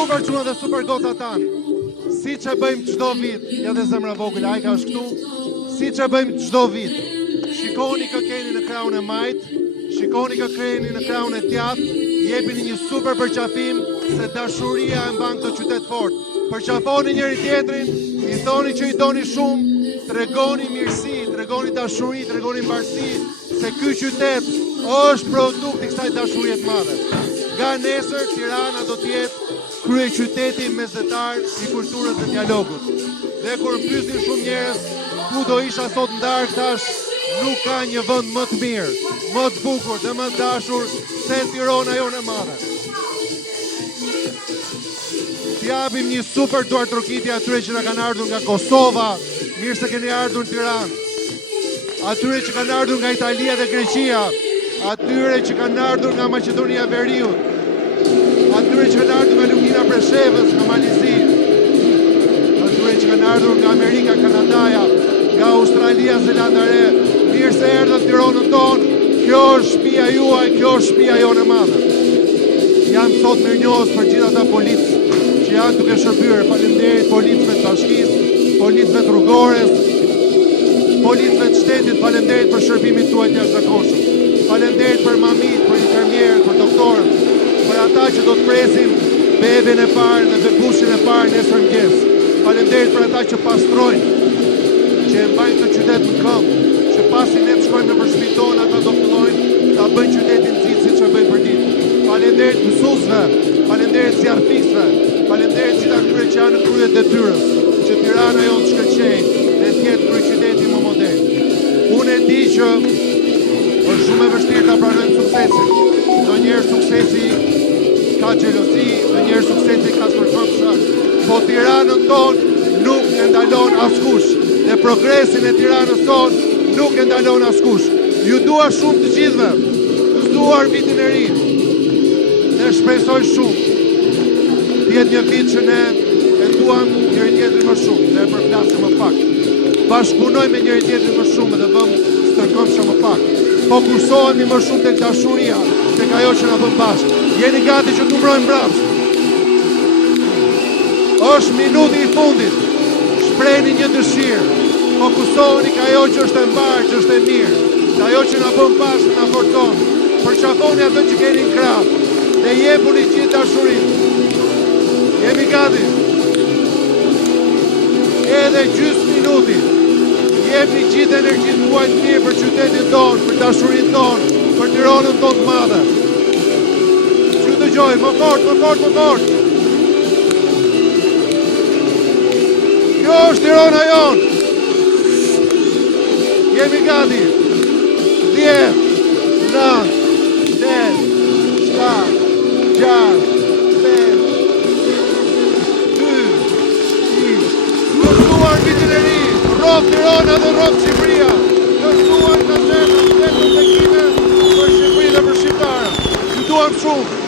super çuna dhe super goca tanë. Siç e bëjmë çdo vit, ja dhe zemra vogël, Ajka është këtu. Siç e bëjmë çdo vit. Shikoni kë keni në krahun e majt, shikoni kë keni në krahun e djathtë, jepini një super përqafim se dashuria e mban këtë qytet fort. Përqafoni njëri tjetrin, i thoni që i doni shumë, tregoni mirësi, tregoni dashuri, tregoni mbarësi, se ky qytet është produkt i kësaj dashurie të madhe. Nga nesër Tirana do të jetë kryeqyteti mesdhetar i kulturës dhe dialogut. Dhe kur pyesin shumë njerëz ku do isha sot ndarë, thash nuk ka një vend më të mirë, më të bukur dhe më të dashur se Tirana jonë e madhe. T'japim një super duartrokitje atyre që na kanë ardhur nga Kosova, mirë se keni ardhur në Tiranë. Atyre që kanë ardhur nga Italia dhe Greqia, atyre që kanë ardhur nga Maqedonia e Veriut, atyre që kanë ardhur nga Lugina Preshevës, nga Malizi, atyre që kanë ardhur nga Amerika, Kanadaja, nga Australia, Zelanda e Re, mirë se erdhët në Tiranën tonë, kjo është shtëpia juaj, kjo është shtëpia jonë e madhe. Jam sot mirënjohës për gjithë ata policë që janë duke shërbyer. Faleminderit policëve të bashkisë, policëve të rrugores, policëve të shtetit, faleminderit për shërbimin tuaj të jashtëzakonshëm. Faleminderit për mamit, për infermierët, për doktorët, për ata që do të presin beben e parë dhe bebushin e parë nesër mëngjes. Faleminderit për ata që pastrojnë, që e mbajnë të qytet në këmbë, që pasi ne të shkojmë në shtëpitë tonë, ata do fillojnë ta bëjnë qytetin nxit siç e bëjnë përditë. Faleminderit mësuesve, faleminderit zjarrfikësve, faleminderit gjithë atyre që janë në krye të detyrës, që Tirana jonë të shkëlqejë dhe të jetë kryeqyteti më modern. Unë e di që është shumë e vështirë ta pranojmë suksesin. Ndonjëherë suksesi ka xhelozi, ndonjëherë suksesi ka skorçofsha, po Tiranën tonë nuk e ndalon askush dhe progresin e Tiranës tonë nuk e ndalon askush. Ju dua shumë të gjithëve, gëzuar vitin e ri. Ne shpresoj shumë të jetë një vit që ne e duam njëri tjetrin më shumë dhe përflasim më pak. Bashkëpunojmë me njëri tjetrin më shumë dhe vëmë stërkomshëm më pak. Fokusohemi më shumë tek dashuria, tek ajo që na bën bashkë. Jeni gati që të numërojmë mbrapsht? Është minuti i fundit. Shprehni një dëshirë. Fokusoheni ka ajo që është e mbarë, që është e mirë, ka ajo që na bën bashkë, na forcon. Përqafoni atë që keni në krah dhe jepuni gjithë dashurinë. Jemi gati. Edhe gjysmë minuti. Jepni gjithë energjinë tuaj të mirë për qytetin tonë, për dashurinë tonë, për Tiranën tonë të madhe. Ju dëgjoj, më fort, më fort, më fort. Kjo është Tirana jonë. Jemi gati. 10, 9, 8, 7, 6, 5, 2, 1. Gëzuar vitin e ri, rrov Tirana dhe rrov Shqipëria. Gëzuar nga zemra, vetëm të kime për Shqipëri dhe për shqiptarët. Ju duam shumë.